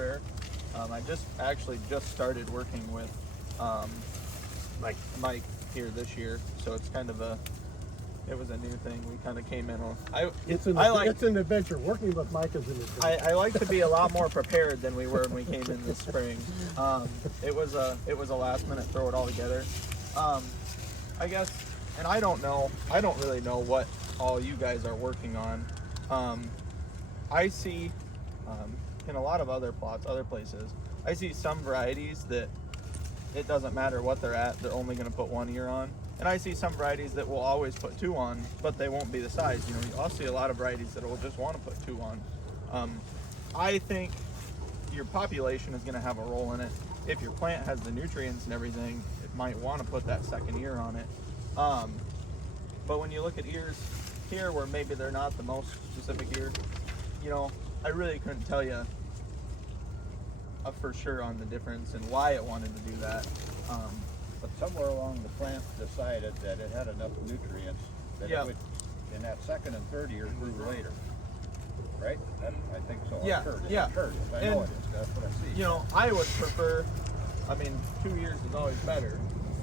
prepare. I just started working with Mike here this year, so it's kind of it was a new thing. We kind of came in on. It's an adventure. Working with Mike is an adventure. I like to be a lot more prepared than we were when we came in this spring. It was a last minute throw it all together. I guess, and I don't really know what all you guys are working on. I see in a lot of other plots, other places, I see some varieties that it doesn't matter what they're at, they're only going to put 1 ear on. And I see some varieties that will always put 2 on, but they won't be the size. You know, I'll see a lot of varieties that will just want to put 2 on. I think your population is going to have a role in it. If your plant has the nutrients and everything, it might want to put that 2nd ear on it. But when you look at ears here where maybe they're not the most specific ear, you know, I really couldn't tell you for sure on the difference and why it wanted to do that. But somewhere along the plant decided that it had enough nutrients that it would, in that 2nd and 3rd year, grew later. Right? I think so. Yeah, yeah. I know it is. That's what I see. You know, I would prefer, 2 years is always better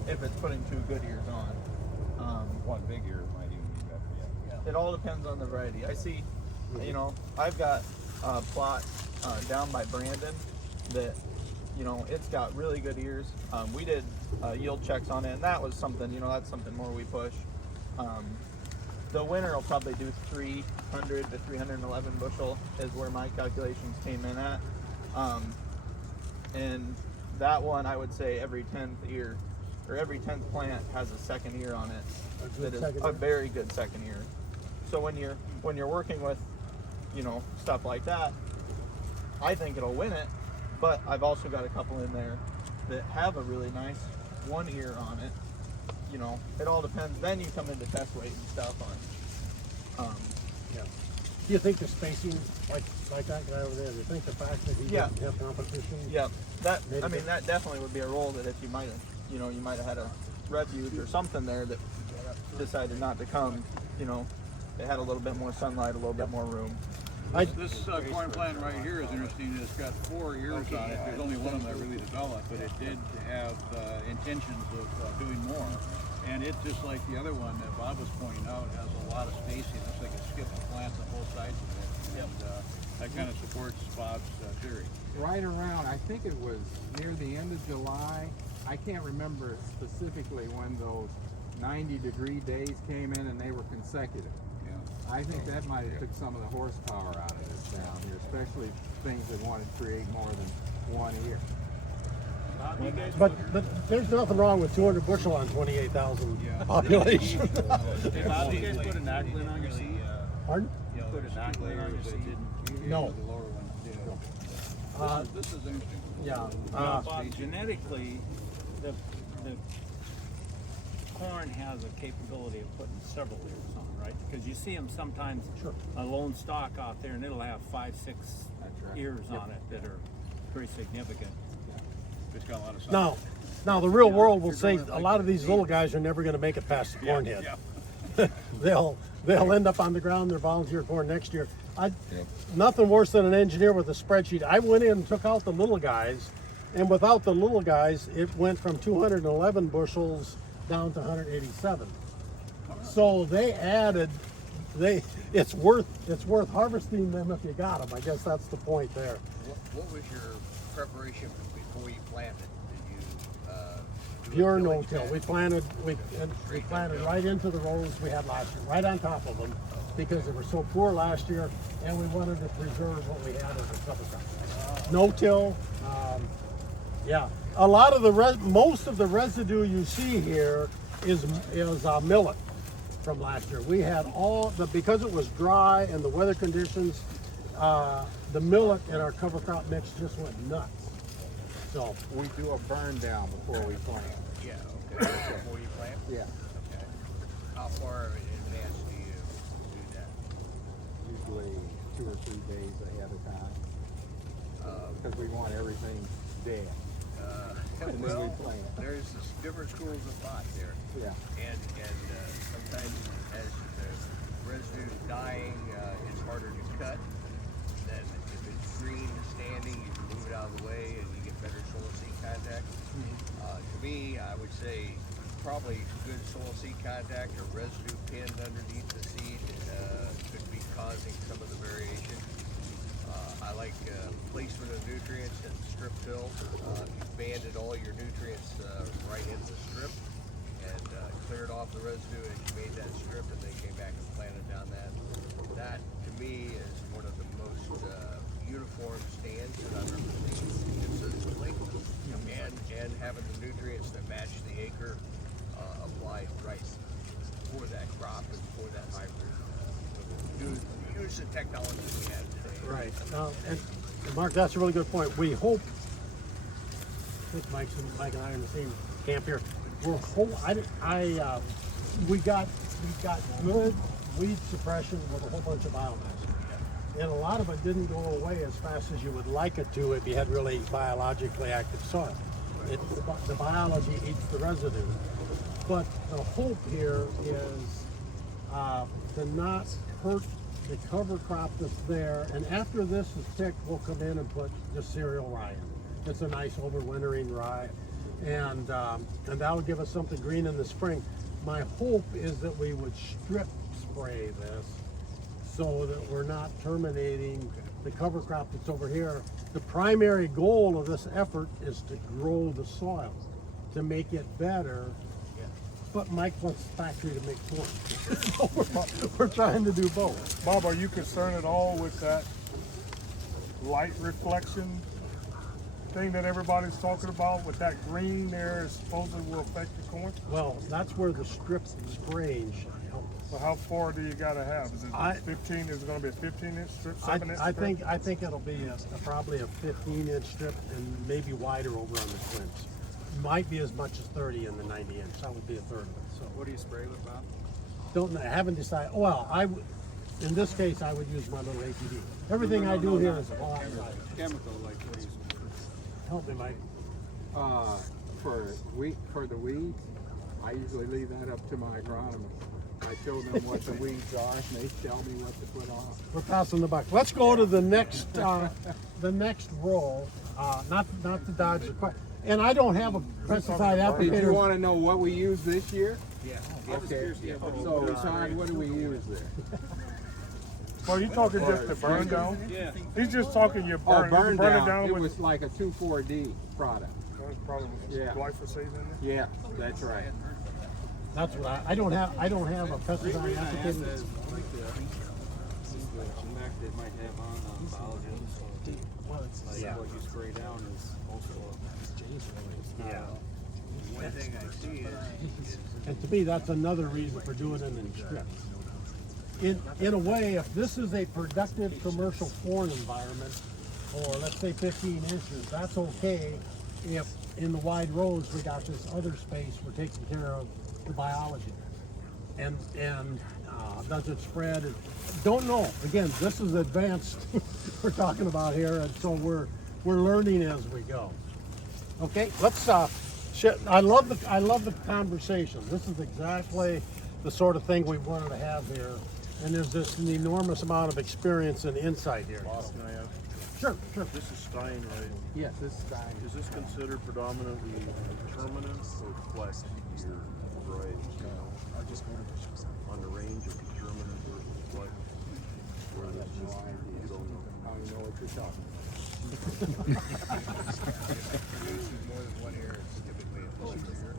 if it's putting 2 good ears on. 1 big ear might even be better. Yeah. It all depends on the variety. I see, you know, I've got a plot down by Brandon that, you know, it's got really good ears. We did yield checks on it, and that was something, you know, that's something more we push. The winter will probably do 300 to 311 bushel is where my calculations came in at. And that one, I would say every 10th ear, or every 10th plant has a 2nd ear on it. That is a very good 2nd ear. So when you're working with, you know, stuff like that, I think it'll win it. But I've also got a couple in there that have a really nice 1 ear on it. You know, it all depends. Then you come into test weight and stuff on. Yeah. Do you think the spacing, like that guy over there, do you think the fact that he doesn't have competition? Yeah. That definitely would be a role that if you might have had a refuge or something there that decided not to come. You know, they had a little bit more sunlight, a little bit more room. This corn plant right here is interesting. It's got 4 ears on it. There's only one of them that really developed, but it did have intentions of doing more. And it, just like the other one that Bob was pointing out, has a lot of spacing. It's like it skips the plants on both sides of it. And that kind of supports Bob's theory. Right around, I think it was near the end of July. I can't remember specifically when those 90-degree days came in and they were consecutive. I think that might have took some of the horsepower out of this down here, especially things that wanted to create more than 1 ear. But there's nothing wrong with 200 bushel on 28,000 population. Hey, Bob, do you guys put a knuckling on your seed? Pardon? Put a knuckling on your seed? No. The lower one. This is interesting. Yeah. Bob, genetically, the corn has a capability of putting several ears on, right? Because you see them sometimes, a lone stalk out there, and it'll have 5, 6 ears on it that are pretty significant. It's got a lot of sun. Now the real world will say a lot of these little guys are never going to make it past the corn head. They'll end up on the ground. They're volunteer corn next year. Nothing worse than an engineer with a spreadsheet. I went in and took out the little guys, and without the little guys, it went from 211 bushels down to 187. So they added. It's worth harvesting them if you got them. I guess that's the point there. What was your preparation before you planted? Did you Pure no-till. We planted right into the rows we had last year, right on top of them, because they were so poor last year, and we wanted to preserve what we had as a cover crop. No-till. Yeah, a lot of most of the residue you see here is millet from last year. We had because it was dry and the weather conditions, the millet in our cover crop mix just went nuts. So We do a burn down before we plant. Yeah, okay. Before you plant? Yeah. Okay. How far in advance do you do that? Usually 2 or 3 days ahead of time. Because we want everything dead. Well, there's different schools of thought there. Yeah. And sometimes as the residue is dying, it's harder to cut. Then if it's green standing, you can move it contact. To me, I would say probably good soil seed contact or residue pinned underneath the seed could be causing some of the variation. I like placement of nutrients and strip till. You banded all your nutrients right into the strip and cleared off the residue and you made that strip and then came back and planted down that. That to me is one of the most uniform stands that I've ever seen consistently. And having the nutrients that match the acre applied right for that crop and for that hybrid. Use the technology we have today. Right. And Mark, that's a really good point. We hope, I think Mike and I are in the same camp here. We got good weed suppression with a whole bunch of biomass. And a lot of it didn't go away as fast as you would like it to if you had really biologically active soil. The biology eats the residue. But the hope here is to not hurt the cover crop that's there. And after this is picked, we'll come in and put just cereal rye in. It's a nice overwintering rye. And that'll give us something green in the spring. My hope is that we would strip spray this so that we're not terminating the cover crop that's over here. The primary goal of this effort is to grow the soil, to make it better. But Mike wants the factory to make corn. So we're trying to do both. Bob, are you concerned at all with that light reflection thing that everybody's talking about? With that green there is supposedly will affect the corn? Well, that's where the strip spraying should help. So how far do you gotta have? Is it 15? Is it gonna be a 15-inch strip, 7-inch strip? I think it'll be probably a 15-inch strip and maybe wider over on the clips. Might be as much as 30 in the 90-inch. That would be a third of it. So What do you spray with, Bob? don't know. I haven't decided. Well, in this case, I would use my little ATV. Everything I do here is all outside. Chemical, like what do you Help me, Mike. For the weeds, I usually leave that up to my agronomist. I show them what the weeds are, and they tell me what to put on. We're passing the buck. Let's go to the next row. Not to dodge the question. And I don't have a pesticide applicator. Did you want to know what we use this year? Yeah. Okay. So, Todd, what do we use there? Well, you talking just the burn down? Yeah. He's just talking your burn. Burn you burn down. it down It with was like a 2,4-D product. probably with Yeah. glyphosate in there. Yeah, that's right. That's what I don't have. I don't have a pesticide applicator. like the effect it might have on biology. Yeah. What you spray down is also Yeah. One thing I see is And to me, that's another reason for doing it in strips. In a way, if this is a productive commercial corn environment, or let's say 15 inches, that's okay. If in the wide rows we got this other space, we're taking care of the biology. And does it spread? Don't know. Again, this is advanced. We're talking about here, and so we're learning as we go. Okay, let's. I love the conversation. This is exactly the sort of thing we wanted to have here, and there's just an enormous amount of experience and insight here. Sure. This is Stein, right? Yes, this is dying. Is this considered predominantly determinant or flex year varieties? On the range of determinant versus flex? Or that's just, you don't know? I don't know what you're talking about. more than one area, it's typically a full year.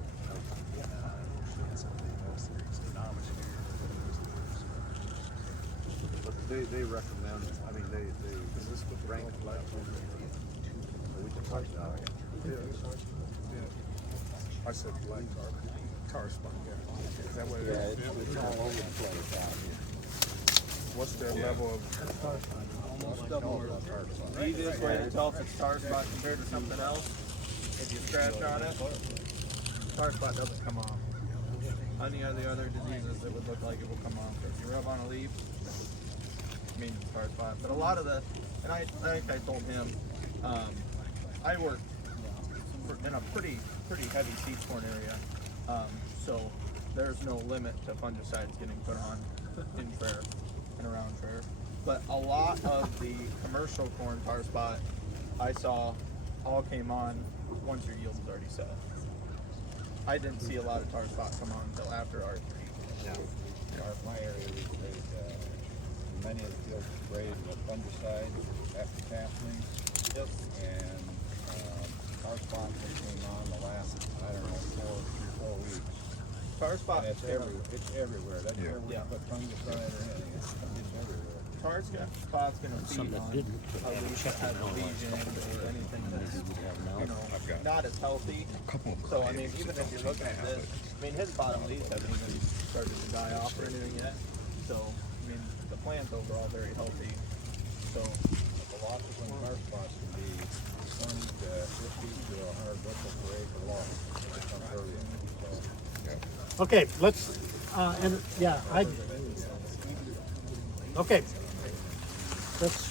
But they recommend, I mean, they rank flex. We can talk about it. I said black tar spot. Is that what it is? It's all over the place out here. What's their level of? The easiest way to tell if it's tar spot compared to something else, if you scratch on it, tar spot doesn't come off. Any of the other diseases, it would look like it will come off. If you rub on a leaf, it means tar spot. But a lot of the, and I think I told him, I work in a pretty heavy seed corn area, so there's no limit to fungicides getting put on in fair and around fair. But a lot of the commercial corn tar spot, I saw all came on once your yield was already set. I didn't see a lot of tar spot come on until after R3. My area, many of the fields sprayed with fungicide after tassing. Yep. And our spot came on the last, I don't know, 4 weeks. Tar spot And it's everywhere. That's where we Yeah. put fungicide or anything. It's everywhere. tar spot's going to feed on a leaf that has a lesion or anything that's, you know, not as healthy. So, I mean, even if you're looking at this, I mean, his bottom leaves haven't even started to die off or anything yet. So, I mean, the plant's overall very healthy. So, The losses on tar spots can be 20 to 50 to a 100 bushel per acre loss. It's unheard of. So, Okay, let's, okay. Let's